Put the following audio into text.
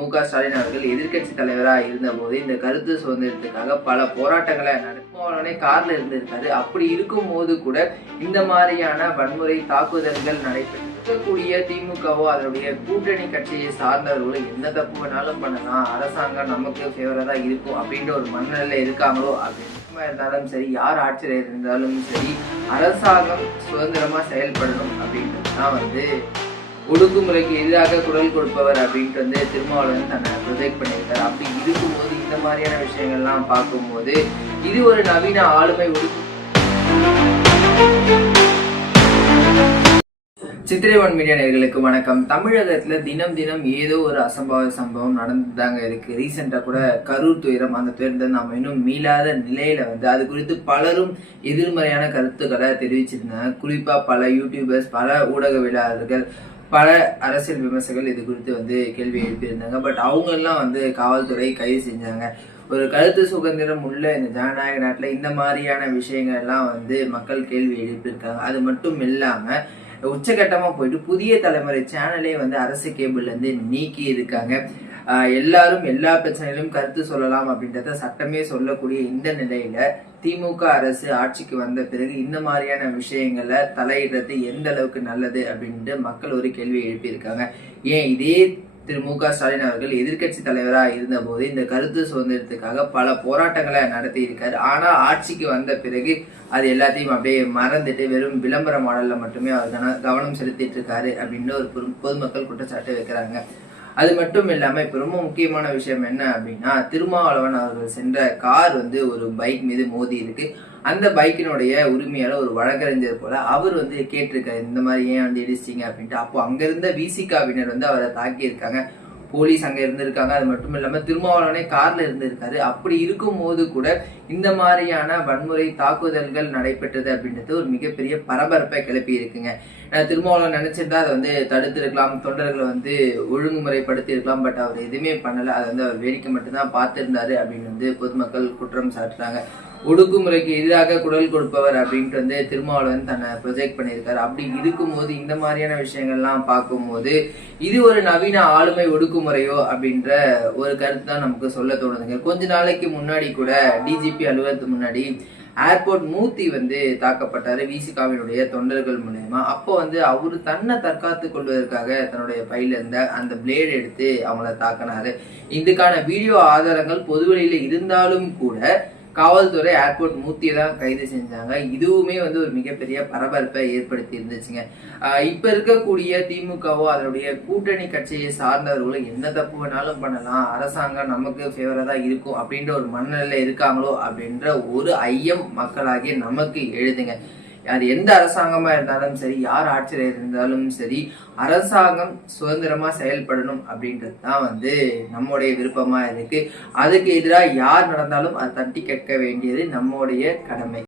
மு க ஸ்டாலின் அவர்கள் எதிர்க்கட்சி தலைவராக இருந்தபோது இந்த கருத்து சுதந்திரத்துக்காக பல போராட்டங்களை நடப்பவனே கார்ல இருந்திருக்காரு. அப்படி இருக்கும் போது கூட இந்த மாதிரியான வன்முறை தாக்குதல்கள் நடைபெற்றக்கூடிய திமுகவோ அதனுடைய கூட்டணி கட்சியை சார்ந்தவர்களோ என்ன தப்பு வேணாலும் பண்ணலாம். அரசாங்கம் நமக்கு ஃபேவரா தான் இருக்கும் அப்படின்ற ஒரு மனநிலை இருக்காங்களோ அப்படின்னு இருந்தாலும் சரி யார் ஆட்சியில் இருந்தாலும் சரி அரசாங்கம் சுதந்திரமா செயல்படணும் அப்படின்றது தான் வந்து ஒடுக்குமுறைக்கு எதிராக குரல் கொடுப்பவர் அப்படின்ட்டு வந்து திருமாவளவன் தன்னை ப்ரொஜெக்ட் பண்ணியிருக்காரு. அப்படி இருக்கும்போது இந்த மாதிரியான விஷயங்கள்லாம் பார்க்கும்போது இது ஒரு நவீன ஆளுமை சித்திரை சித்திரைவன் மீடியா நேர்களுக்கு வணக்கம். தமிழகத்துல தினம் தினம் ஏதோ ஒரு அசம்பாவித சம்பவம் நடந்துதாங்க இருக்கு. ரீசெண்டா கூட கரூர் துயரம் அந்த துயரத்தை நாம இன்னும் மீளாத நிலையில வந்து அது குறித்து பலரும் எதிர்மறையான கருத்துக்களை தெரிவிச்சிருந்தாங்க. குறிப்பா பல யூடியூபர்ஸ் பல ஊடகவியலாளர்கள் பல அரசியல் விமர்சகர்கள் இது குறித்து வந்து கேள்வி எழுப்பியிருந்தாங்க. பட் அவங்க எல்லாம் வந்து காவல்துறை கைது செஞ்சாங்க. ஒரு கருத்து சுதந்திரம் உள்ள இந்த ஜனநாயக நாட்டில் இந்த மாதிரியான விஷயங்கள் எல்லாம் வந்து மக்கள் கேள்வி எழுப்பியிருக்காங்க. அது மட்டும் இல்லாம உச்சகட்டமாக போயிட்டு புதிய தலைமுறை சேனலே வந்து அரசு கேபிள்லேருந்து நீக்கி இருக்காங்க. எல்லாரும் எல்லா பிரச்சனையிலும் கருத்து சொல்லலாம் அப்படின்றத சட்டமே சொல்லக்கூடிய இந்த நிலையில திமுக அரசு ஆட்சிக்கு வந்த பிறகு இந்த மாதிரியான விஷயங்களை தலையிடுறது எந்த அளவுக்கு நல்லது அப்படின்ட்டு மக்கள் ஒரு கேள்வி எழுப்பியிருக்காங்க. ஏன் இதே திரு மு க ஸ்டாலின் அவர்கள் எதிர்க்கட்சி தலைவராக இருந்தபோது இந்த கருத்து சுதந்திரத்துக்காக பல போராட்டங்களை நடத்தி இருக்காரு ஆனா ஆட்சிக்கு வந்த பிறகு அது எல்லாத்தையும் அப்படியே மறந்துட்டு வெறும் விளம்பர மாடல்ல மட்டுமே அவர் கவனம் செலுத்திட்டு இருக்காரு அப்படின்னு ஒரு பொது- பொதுமக்கள் குற்றச்சாட்டு வைக்கிறாங்க. அது மட்டும் இல்லாம இப்ப ரொம்ப முக்கியமான விஷயம் என்ன அப்படின்னா திருமாவளவன் அவர்கள் சென்ற கார் வந்து ஒரு பைக் மீது மோதி இருக்கு. அந்த பைக்கினுடைய உரிமையாளர் ஒரு வழக்கறிஞர் போல அவர் வந்து கேட்டிருக்காரு இந்த மாதிரி ஏன் வந்து இடிச்சிங்க அப்படின்ட்டு. அப்போ அங்க இருந்த விசிகாவினர் வந்து அவரை தாக்கி இருக்காங்க போலீஸ் அங்க இருந்திருக்காங்க. அது மட்டும் இல்லாம திருமாவளவனே கார்ல இருந்திருக்காரு. அப்படி இருக்கும்போது கூட இந்த மாதிரியான வன்முறை தாக்குதல்கள் நடைபெற்றது அப்படின்றது ஒரு மிகப்பெரிய பரபரப்பை கிளப்பி இருக்குங்க. திருமாவளவன் நினைச்சிருந்தா அதை வந்து தடுத்திருக்கலாம் தொண்டர்களை வந்து ஒழுங்குமுறைப்படுத்தி இருக்கலாம் பட் அவர் எதுவுமே பண்ணல. அதை வந்து அவர் வேடிக்கை மட்டும்தான் பார்த்திருந்தாரு அப்படின்னு வந்து பொதுமக்கள் குற்றம் சாட்டுறாங்க. ஒடுக்குமுறைக்கு எதிராக குரல் கொடுப்பவர் அப்படின்ட்டு வந்து திருமாவளவன் தன்னை ப்ரொஜெக்ட் பண்ணியிருக்காரு. அப்படி இருக்கும்போது இந்த மாதிரியான விஷயங்கள்லாம் பார்க்கும்போது இது ஒரு நவீன ஆளுமை ஒடுக்குமுறையோ அப்படின்ற ஒரு கருத்து தான் நமக்கு சொல்ல தோணுதுங்க. கொஞ்ச நாளைக்கு முன்னாடி கூட டிஜிபி அலுவலகத்துக்கு முன்னாடி ஏர்போர்ட் மூர்த்தி வந்து தாக்கப்பட்டாரு விசிகாவினுடைய தொண்டர்கள் மூலயமா. அப்போ வந்து அவரு தன்னை தற்காத்து கொள்வதற்காக தன்னுடைய பையில இருந்த அந்த பிளேடு எடுத்து அவங்கள தாக்கினாரு. இதுக்கான வீடியோ ஆதாரங்கள் பொதுவெளியில இருந்தாலும் கூட காவல்துறை ஏர்போர்ட் மூத்தியை தான் கைது செஞ்சாங்க. இதுவுமே வந்து ஒரு மிகப்பெரிய பரபரப்பை ஏற்படுத்தி இருந்துச்சுங்க ஆஹ் இப்ப இருக்கக்கூடிய திமுகவோ அதனுடைய கூட்டணி கட்சியை சார்ந்தவர்களோ என்ன தப்பு வேணாலும் பண்ணலாம். அரசாங்கம் நமக்கு ஃபேவரா தான் இருக்கும் அப்படின்ற ஒரு மனநிலை இருக்காங்களோ அப்படின்ற ஒரு ஐயம் மக்களாகிய நமக்கு எழுதுங்க. அது எந்த அரசாங்கமா இருந்தாலும் சரி யார் ஆட்சியில் இருந்தாலும் சரி அரசாங்கம் சுதந்திரமா செயல்படணும் அப்படின்றது தான் வந்து நம்முடைய விருப்பமா இருக்கு. அதுக்கு எதிராக யார் நடந்தாலும் அதை தட்டி கேட்க வேண்டியது நம்முடைய கடமை.